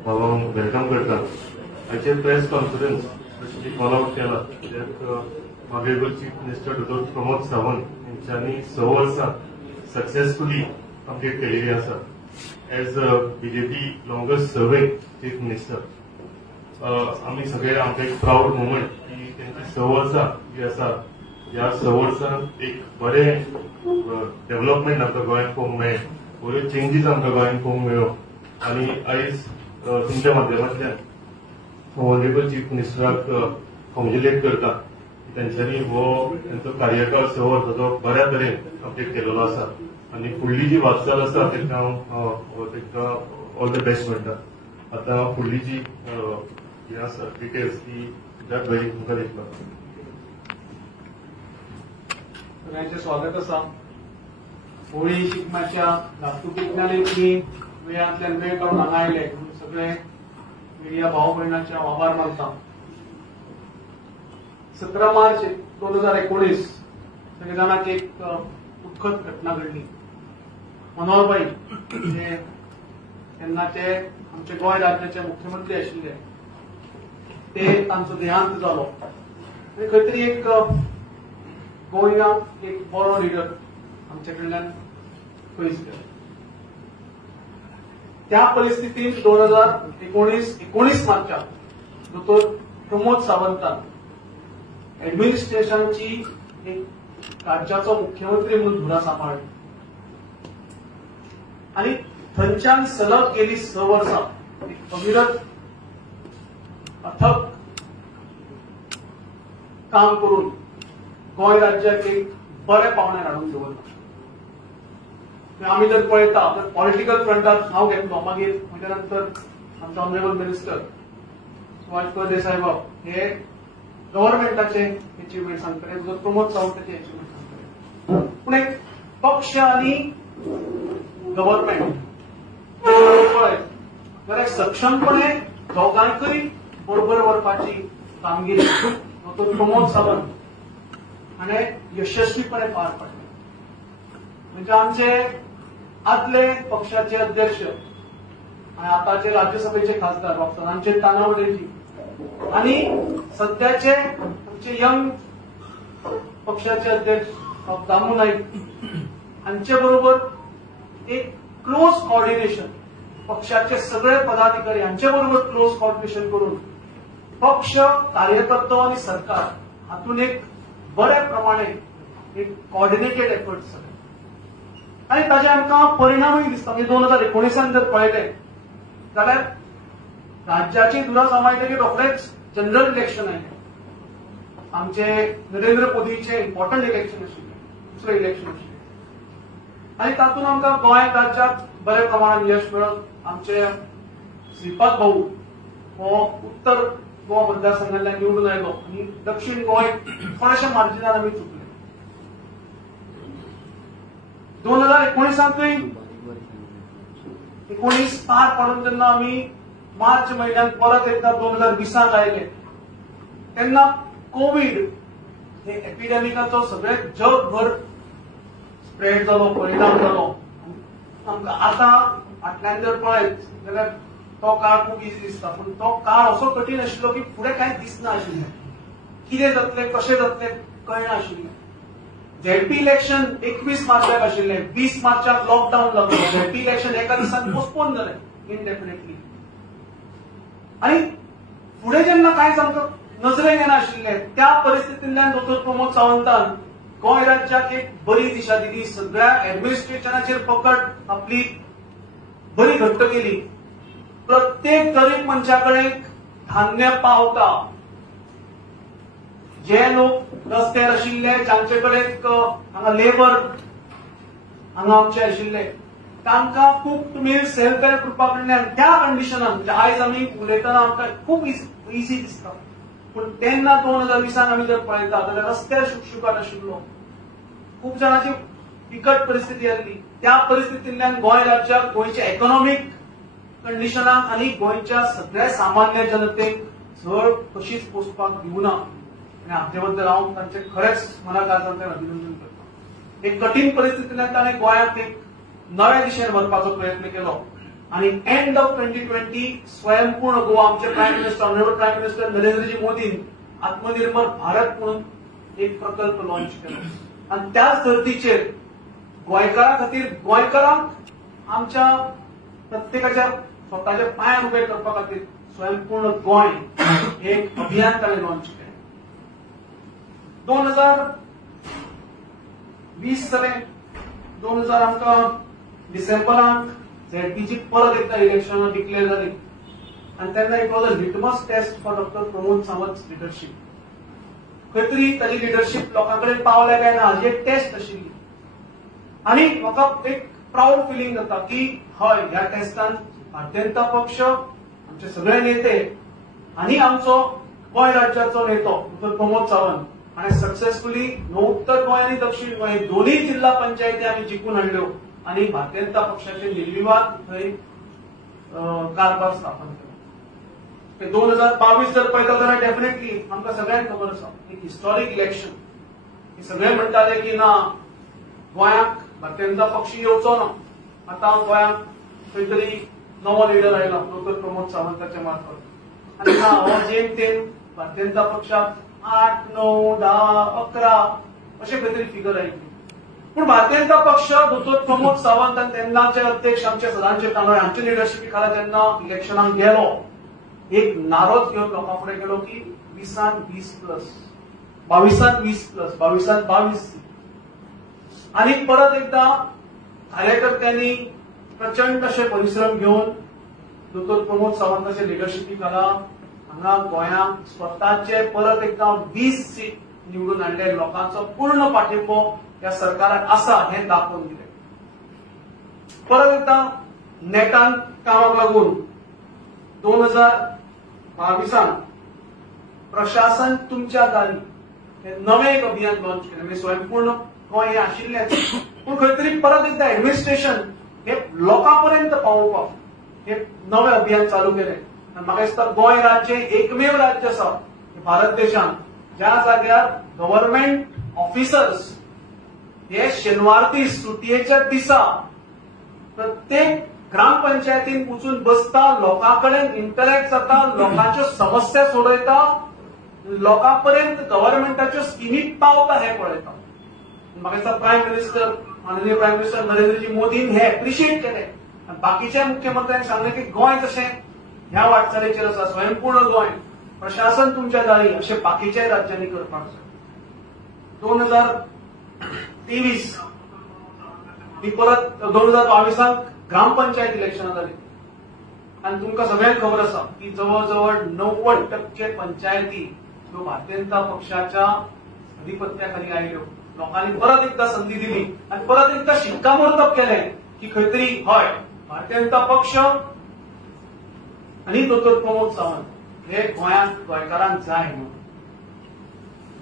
Welcome करता. आयचे press conference call out केला त्यात मागील chief minister Dr. Pramod Sawant यांच्यानी 6 वर्सां सक्सेसफुली कंप्लीट केलेली आसा as BJP longest serving chief minister. आम्ही सगळे आमकां एक प्राऊड मोमेंट की त्यांची 6 वर्सां जी आसा ह्या 6 वर्सांत एक बरें डेव्हलपमेंट आमकां गोंयांत पळोवंक मेळ्ळें, बऱ्यो चेंजीस आमकां गोंयांत पळोवंक मेळ्ळ्यो. आणि आयज तुमच्या माध्यमांतल्यान ऑनरेबल चीफ मिनिस्टराक कॉंग्रॅच्युलेट करता की त्यांच्यानी हो त्यांचो कार्यकाळ 6 वर्सांचो बऱ्या तरेन कंप्लीट केलेलो आसा आणि फुडली जी वाटचाल आसा ताका हांव ताका ऑल द बेस्ट म्हणटा. आता फुडली जी हे आसा डिटेल्स ती त्याच वेळी तुमकां दितलो. सगळ्यांचे स्वागत आसा. होळी शिगम्याच्या धाकटुकींतल्यान वेळांतल्यान वेळ काडून हांगा आयले म्हणून सगळे मिडिया भाव भयणांचे हांव आभार मानता. 17 मार्च 2019 सगळे जाणांक एक दुःखद घटना घडली. मनोहरभाई जे तेन्नाचे आमचे गोंय राज्याचे मुख्यमंत्री आशिल्ले ते तांचो देहांत जालो आनी खंय तरी एक गोंयांत एक बरो लिडर आमचे कडल्यान पयस गेलो. त्या परिस्थितीत 2019 मार्चाक डॉ. प्रमोद सावंतान ऍडमिनिस्ट्रेशनची एक राज्याचो मुख्यमंत्री म्हणून धुरा सांबाळ्ळी आणि थंयच्यान सलग गेली 6 वर्सां एक अविरत अथक काम करून गोंय राज्याक एक बरे पावण्यार हाडून दवरला. आम्ही जर पळयता तर पॉलिटिकल फ्रंटात हांव घेतलो, मागीर म्हज्या नंतर आमचो ऑनरेबल मिनिस्टर सुभाष देसाई बाब हे गव्हर्नमेंटाचे अचिव्हमेंट सांगतले, डॉ. प्रमोद सावंताचे अचिव्हमेंट सांगतले. पूण एक पक्ष आणि गव्हर्नमेंट पळय जाल्यार सक्षमपणे दोगांकय बरोबर व्हरपाची कामगिरी डॉ. प्रमोद सावंत हाणें यशस्वीपणे पार पाडली. म्हणजे आमचे आदले पक्षाचे अध्यक्ष आणि आताचे राज्यसभेचे खासदार डॉ. रणजित तानावडेजी आणि सध्याचे आमचे यंग पक्षाचे अध्यक्ष डॉ. दामू नाईक हांचे बरोबर एक क्लोज कोऑर्डिनेशन पक्षाचे सगळे पदाधिकारी हांचे बरोबर क्लोज कोऑर्डिनेशन करून पक्ष कार्यकर्तो आणि सरकार हातून एक बऱ्या प्रमाणे एक कोऑर्डिनेटेड एफर्ट्स जाले आणि ताजे आमकां परिणामय दिसता. म्हणजे 2019 जर पळयले जाल्यार राज्याची धुरा सांबाळटकीर रोखडेच जनरल इलेक्शन आयले. आमचे नरेंद्र मोदीचे इम्पॉर्टंट इलेक्शन आशिल्ले, दुसरें इलेक्शन आशिल्लें आनी तातूंत आमकां गोंय राज्याक बरे प्रमाणात यश मेळत. आमचे श्रीपाद भाऊ हो उत्तर गोवा मतदारसंघांतल्यान निवडून आयलो आनी दक्षिण गोंय थोडेशे मार्जिनान आमी चुकले. 2019 19 पार पडून जेन्ना आमी मार्च म्हयन्यात परत एकदा 2020 आयले तेन्ना कोविड हे एपिडेमिकाचो सगळे जगभर स्प्रेड जालो, परिणाम जालो. आमकां आतां फाटल्यान जर पळयत जाल्यार तो काळ खूब इजी दिसता, पूण तो काळ असो कठीण आशिल्लो की फुडें कांय दिसना आशिल्लें. कितें जातलें कशें जातलें कळना आशिल्लें. झेडपी इलेक्शन 21 मार्चाक आशिल्लें, 20 मार्चाक लॉकडावन लागलो. झेडपी इलेक्शन एका दिसान पोस्टपोन जालें इनडेफिनेटली आनी फुडें जेन्ना कांयच आमकां नजरेक येना आशिल्लें त्या परिस्थितींतल्यान डॉ. प्रमोद सावंतान गोंय राज्याक एक बरी दिशा दिली. सगळ्या ऍडमिनिस्ट्रेशनाचेर पकड आपली बरी घट्ट केली. प्रत्येक गरीब मनशा कडेन धान्य पावता. जे लोक रस्त्यार आशिल्ले जांचे कडेन हांगा लेबर हांगा आमचे आशिल्ले तांकां खूब तुमी सेल्फ हेल्प ग्रुपा कडल्यान त्या कंडिशनान म्हणजे आयज आमी उलयतना आमकां खूब इजी दिसता, पूण तेन्ना 2020 आमी जर पळयता जाल्यार रस्त्यार शुकशुकाट आशिल्लो. खूब जाणांची बिकट परिस्थिती आसली. त्या परिस्थितींतल्यान गोंय राज्याक गोंयच्या इकॉनॉमिक कंडिशनाक आनी गोंयच्या सगळ्या सामान्य जनतेक झळ कशीच पोसपाक दिवना आनी हाचे बद्दल हांव तांचे खरेंच मनाकारांतल्यान अभिनंदन करता. एक कठीण परिस्थितींतल्यान ताणें गोंयाक एक नव्या दिशेन व्हरपाचो प्रयत्न केलो आणि एंड ऑफ 2020 स्वयंपूर्ण गोवा आमचे prime minister honourable prime minister Narendraji मोदीन आत्मनिर्भर भारत म्हणून एक प्रकल्प लॉन्च केला आणि त्याच धर्तीचेर गोंयकारां खातीर गोंयकारांक आमच्या प्रत्येकाच्या स्वताच्या पांयार उबे करपा खातीर स्वयंपूर्ण गोंय हे एक अभियान ताणें लॉन्च केलें. 2020 जालें. 2000 आमकां डिसेंबरांत झेडपीची परत एकदा इलेक्शनां डिक्लेअर जाली आणि तेन्ना it was a litmus test for doctor Pramod Sawant leadership. खंय तरी ताची लिडरशीप लोकां कडेन पावल्या काय ना हाजी एक टेस्ट आशिल्ली आणि म्हाका एक प्राऊड फिलिंग जाता की हय ह्या टेस्टान भारतीय जनता पक्ष आमचे सगळे नेते आणि आमचो गोंय राज्याचो नेतो डॉक्टर प्रमोद सावंत हाणें सक्सेसफुली उत्तर गोंय आणि दक्षिण गोंय दोन्ही जिल्हा पंचायती आमी जिखून हाडल्यो आणि भारतीय जनता पक्षाचे निर्विवाद थंय कारभार स्थापन केलो. 2022 जर पळयता जाल्यार डेफिनेटली आमकां सगळ्यांक खबर आसा एक हिस्टॉरीक इलेक्शन. सगळे म्हणटाले की ना गोंयांक भारतीय जनता पक्ष येवचो ना. आता गोंयांक खंय तरी नवो लिडर आयला डॉक्टर प्रमोद सावंताच्या मार्फत आणि ना हो जेम तेम भारतीय जनता पक्षाक 8, 9, 10, 11 अशे खंय तरी फिगर आयिल्ली. पूण भारतीय जनता पक्ष डॉक्टर प्रमोद सावंत आणि तेन्नाचे अध्यक्ष आमचे सदांचे कांबळे हांचे लिडरशिपी खाला जेन्ना इलेक्शनाक गेलो एक नारोच घेवन लोकां फुडें गेलो की 20+, 22+, आणि परत एकदा कार्यकर्त्यांनी प्रचंड असे परिश्रम घेऊन डॉक्टर प्रमोद सावंताचे लिडरशिपी खाला हांगा गोंयांत स्वताचे परत एकदा 20 सीट निवडून हाडले. लोकांचो पूर्ण पाठिंबो ह्या सरकाराक आसा हें दाखोवन दिलें. परत एकदा नेटान कामाक लागून 2022 प्रशासन तुमच्या दारी हे नवे एक अभियान लॉन्च केलें. म्हणजे स्वयंपूर्ण गोंय हे आशिल्लेच पूण खंय तरी परत एकदा एडमिनिस्ट्रेशन हे लोकांपर्यंत पावोवपाक हे नवे अभियान चालू केलें. आनी म्हाका दिसता गोंय राज्य एकमेव राज्य आसा भारत देशांत ज्या जाग्यार गव्हर्नमेंट ऑफिसर्स हे शेनवार दीस सुटयेच्या दिसा प्रत्येक ग्रामपंचायतीन वचून बसता, लोकांकडेन इंटरॅक्ट जाता, लोकांच्यो समस्या सोडयता, लोकांपर्यंत गव्हर्नमेंटाच्यो स्किमी पावता हे पळयता. म्हाका दिसता प्रायम मिनिस्टर माननीय प्रायम मिनिस्टर नरेंद्रजी मोदीन हे एप्रिशिएट केले आनी बाकीच्या मुख्यमंत्र्यांनी सांगलें की गोंय जशें ह्या वाटचालीचेर आसा स्वयंपूर्ण गोंय प्रशासन तुमच्या दारी अशें बाकीच्याय राज्यांनी करपाक जाय. 2023 ही परत 2022 ग्रामपंचायत इलेक्शनां जाली आनी तुमकां सगळ्यांक खबर आसा की जवळ जवळ 90% पंचायती ह्यो भारतीय जनता पक्षाच्या अधिपत्याखाली आयल्यो. लोकांनी परत एकदा संधी दिली आणि परत एकदा शिक्कामोर्तब केलें की खंय तरी हय भारतीय जनता पक्ष आणि डॉक्टर प्रमोद सावंत हे गोंयांत गोंयकारांक जाय म्हणून.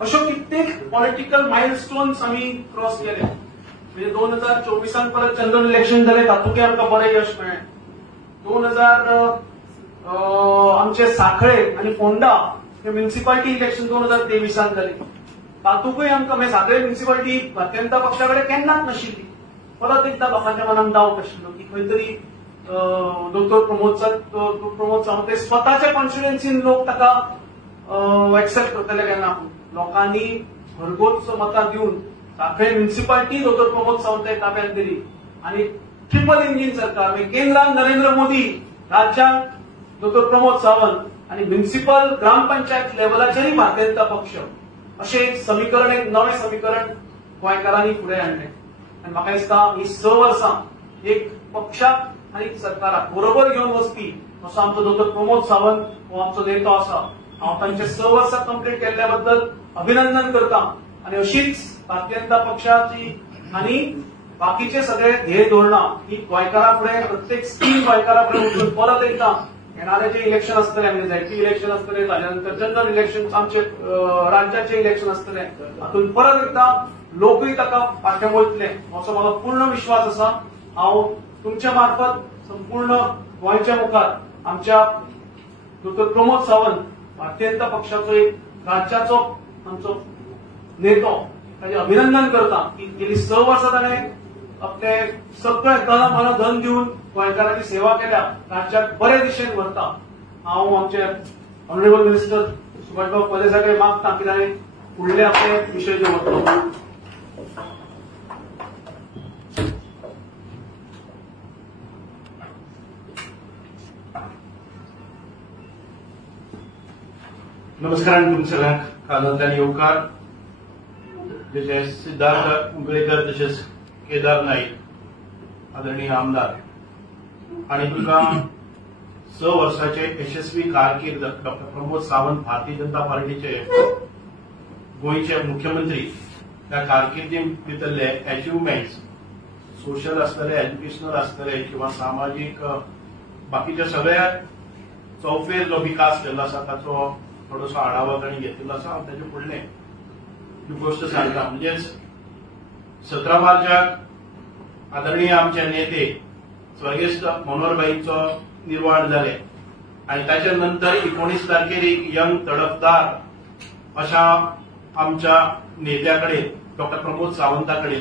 अश्यो कित्येक पॉलिटिकल मायलस्टोन्स आमी क्रॉस केले. म्हणजे 2024 परत जनरल इलेक्शन जालें तातूंतय आमकां बरें यश मेळ्ळें. 2000 आमचे सांखळे आनी फोंडा हे म्युनिसिपालिटी इलेक्शन 2023 जालें. तातूंतय आमकां म्हणजे सांखळे म्युनिसिपालिटी भारतीय जनता पक्षा कडेन केन्नाच नाशिल्ली. परत एकदा लोकांच्या मनात डावट आशिल्लो की खंय तरी डॉक्टर प्रमोद सावंत स्वताच्या कॉन्स्टिट्युएन्सीन लोक ताका एक्सेप्ट करतले काय ना. लोकांनी भरघोस मतां दिवन सांखळे म्युनिसिपालिटी डॉक्टर प्रमोद सावंत ताब्यांत दिली आणि ट्रिपल इंजिन सरकार म्हणजे केंद्रात नरेंद्र मोदी, राज्यांत डॉक्टर प्रमोद सावंत आणि म्युनिसिपल ग्रामपंचायत लेव्हलाचेरय भारतीय जनता पक्ष अशें एक समीकरण एक नवें समीकरण गोंयकारांनी फुडें हाडलें. आनी म्हाका दिसता ही 6 वर्सां एक पक्षाक आनी सरकाराक बरोबर घेवन वचपी असो आमचो डॉक्टर प्रमोद सावंत हो आमचो नेतो आसा. हांव तांचे 6 वर्सां कंप्लीट केल्ल्या बद्दल अभिनंदन करता आनी अशीच भारतीय जनता पक्षाची आनी बाकीचे सगळे ध्येय धोरणां ही गोंयकारां फुडें प्रत्येक स्कीम गोंयकारां फुडें उठून परत एकदा येणारे जे इलेक्शन आसतले म्हणजे झेडपी इलेक्शन आसतले ताच्या नंतर जनरल इलेक्शन आमचे राज्याचे इलेक्शन आसतले हातूंत परत एकदा लोकूय ताका फाटल्यान वयतले असो म्हाका पूर्ण विश्वास आसा. हांव तुमच्या मार्फत संपूर्ण गोंयच्या मुखार आमच्या डॉक्टर प्रमोद सावंत भारतीय जनता पक्षाचो एक राज्याचो आमचो नेतो ताचे अभिनंदन करता की गेली 6 वर्सां ताणें आपले सगळे तन मन धन दिवन गोंयकारांची सेवा केल्या, राज्याक बरे दिशेन व्हरता. हांव आमचे ऑनरेबल मिनिस्टर सुभाषबाब पदेसा कडेन मागता की ताणें फुडले आपले विशय जे व्हरतलो. नमस्कार तुमच्या सगळ्यांक कालंत आनी येवकार. जशे सिद्धार्थ उगळेकर तशेंच केदार नाईक आदरणीय आमदार आणि तुका 6 वर्साचे यशस्वी कारकीर्द डॉक्टर प्रमोद सावंत भारतीय जनता पार्टीचे गोंयचे मुख्यमंत्री. त्या कारकिर्दी भितरले अचिव्हमेंट्स सोशल आसतले, एज्युकेशनल आसतले किंवा सामाजीक बाकीच्या सगळ्या चौफेर जो विकास केल्लो आसा ताचो थोडोसो आढावा तांणी घेतिल्लो आसा. हांव ताचे फुडलें ही गोष्ट सांगता. म्हणजेच 17 मार्चाक आदरणीय आमचे नेते स्वर्गेस्त मनोहरभाईंचो निर्वाण जाले आणि ताच्या नंतर 19 तारखेर एक यंग तडफदार अशा आमच्या नेत्याकडे डॉक्टर प्रमोद सावंताकडे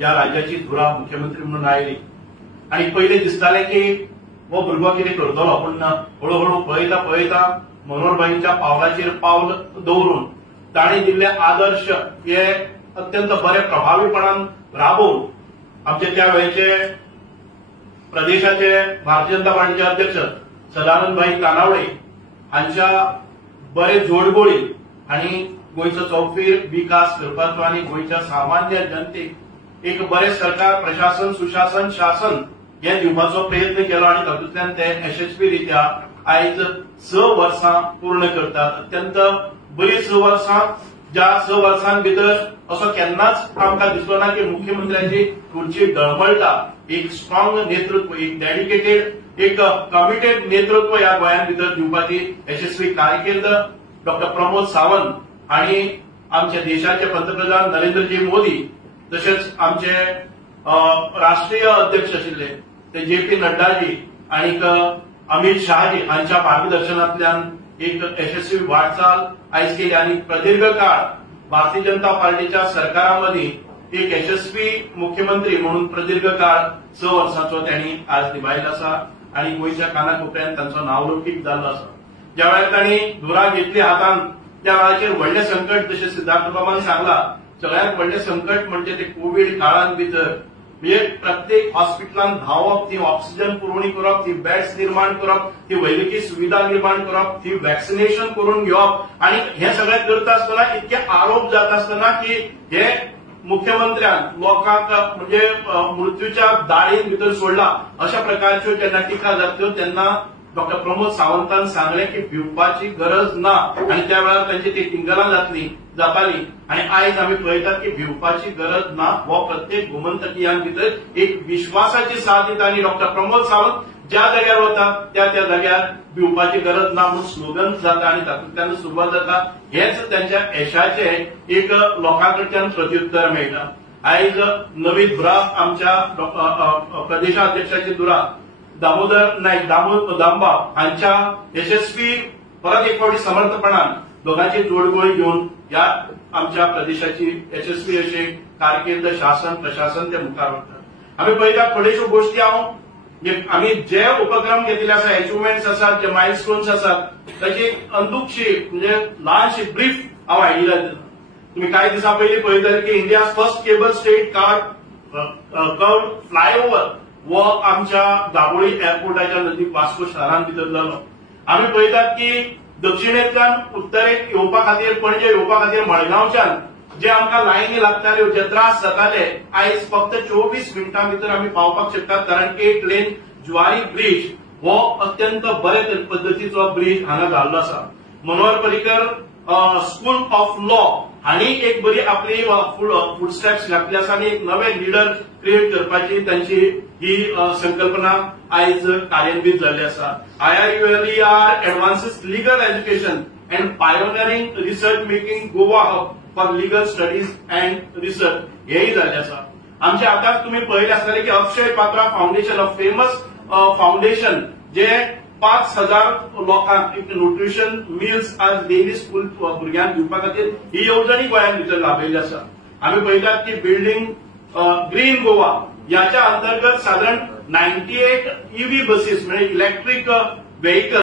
या राज्याची धुरा मुख्यमंत्री म्हणून आयली. आणि पहिले दिसताले की हो भुरगो कितें करतलो, पूण हळूहळू पळयता पळयता मनोहरभाईंच्या पावलाचेर पावल दवरून तांणी दिल्ले आदर्श हे अत्यंत बरे प्रभावीपणान राबोवन आमचे त्या वेळेचे प्रदेशाचे भारतीय जनता पार्टीचे अध्यक्ष सदानंदभाई कानावडे हांच्या बरे जोडगोळी आणि गोंयचो चौफेर विकास करपाचो आणि गोंयच्या सामान्य जनतेक एक बरे सरकार, प्रशासन, सुशासन, शासन हे दिवपाचो प्रयत्न केलो आणि तातूंतल्यान ते यशस्वीरित्या आयज 6 वर्सां पूर्ण करतात. अत्यंत बरी 6 वर्सां, ज्या 6 वर्सां भितर असो केन्नाच आमकां दिसलो ना की मुख्यमंत्र्याची खुर्ची डळमळटा. एक स्ट्रॉंग नेतृत्व, एक डेडिकेटेड, एक कमिटेड नेतृत्व ह्या गोंयां भितर दिवपाची यशस्वी कारकीर्द डॉक्टर प्रमोद सावंत आणि आमच्या देशाचे पंतप्रधान नरेंद्रजी मोदी तशेंच आमचे राष्ट्रीय अध्यक्ष आशिल्ले ते JP नड्डाजी आणि अमित शहाजी हांच्या मार्गदर्शनांतल्यान एक यशस्वी वाटचाल आयज केली आणि प्रदीर्घ काळ भारतीय जनता पार्टीच्या सरकारामध्ये एक यशस्वी मुख्यमंत्री म्हणून प्रदीर्घ काळ 6 वर्सांचो त्यांनी आज निभायला आसा आणि गोंयच्या कानाकोपऱ्यात तांचो नावलौकीक जाल्लो आसा. ज्या वेळार तांणी धुरा घेतली हातांत त्या वेळाचेर व्हडले संकट, जशें सिद्धार्थ बाबान सांगला, सगळ्यात व्हडले संकट म्हणजे ते कोविड काळांत भितर म्हणजे प्रत्येक हॉस्पिटलांत धांवप, ती ऑक्सिजन पुरवणी करप, ती बेड्स निर्माण करप, ती वैद्यकीय सुविधा निर्माण करप, ती वॅक्सिनेशन करून घेवप आणि हे सगळें करता आसतना इतके आरोप जाता आसतना की हे मुख्यमंत्र्यान लोकांक म्हणजे मृत्यूच्या दाळीन भितर सोडला अशा प्रकारच्यो जेन्ना टिका जातल्यो तेन्ना डॉक्टर प्रमोद सावंतान सांगले की भिवपाची गरज ना आणि त्या वेळार तांची ती टिंगलां जाताली आणि आयज आमी पळयतात की भिवपाची गरज ना हो प्रत्येक गोमंतकीयां भितर एक विश्वासाची साथ दिता आणि डॉक्टर प्रमोद सावंत ज्या जाग्यार वता त्या जाग्यार भिवपाची गरज ना म्हणून स्लोगन जाता आणि तातूंतल्यान सुरवात जाता. हेच त्यांच्या यशाचे एक लोकांकडच्यान प्रत्युत्तर मेळटा. आयज नवी धुरा आमच्या प्रदेशाध्यक्षाची धुरा दामोदर नाईक दामबा हांच्या यशस्वी परत एक फावटी समर्थपणान दोघांची जोडगोळी घेऊन या आमच्या प्रदेशाची यशस्वी अशी कारकीर्द, शासन, प्रशासन ते मुखार व्हरतात. आमी पळयतात थोड्योश्यो गोष्टी आमी जे उपक्रम घेतिल्ले आसा, अचिव्हमेंट्स आसात, जे मायलस्टोन्स आसात, ताची अंदुकशी म्हणजे ल्हानशी ब्रीफ हांव आयडिया दिता. तुम्ही काही दिसा पयलीं पळयतले की India first cable straight curved flyover वो आमच्या दाबोळी एअरपोर्टाच्या नजीक वास्को शहरांत भितर जालो. आमी पळयतात की दक्षिणेंतल्यान उत्तरेक येवपा खातीर, पणजे येवपा खातीर मडगांवच्यान जे आमकां लायनी लागताल्यो, जे त्रास जाताले, आयज फक्त 24 मिनटां भितर आमी पावपाक शकतात. कारण की ट्रेन जुवारी ब्रिज हो अत्यंत बरे पद्दतीचो ब्रिज हांगा घाल्लो आसा. Manohar Parrikar school of law हांणी एक बरी आपली फुटस्टेप्स घातली आसा आणि एक नवे लिडर क्रिएट करपाची तांची ही संकल्पना आयज कार्यान्वित जाल्ली आसा. IRULER advances legal education and pioneering research making Goa hub for legal studies and research हेही जाल्ले आसा. आमचे आतांच तुम्ही पळयले आसतले की Akshaya Patra foundation, famous foundation जे 5,000 लोकांक न्यूट्रिशन मिल्स आज डेली स्कूल भुरग्यांक दिवपा खातीर ही येवजणी गोंयांत भितर राबयल्ली आसा. आमी पळयतात की बिल्डिंग ग्रीन गोवा याच्या अंतर्गत साधारण 98 ईव्ही बसेस म्हणजे इलेक्ट्रिक व्हेकल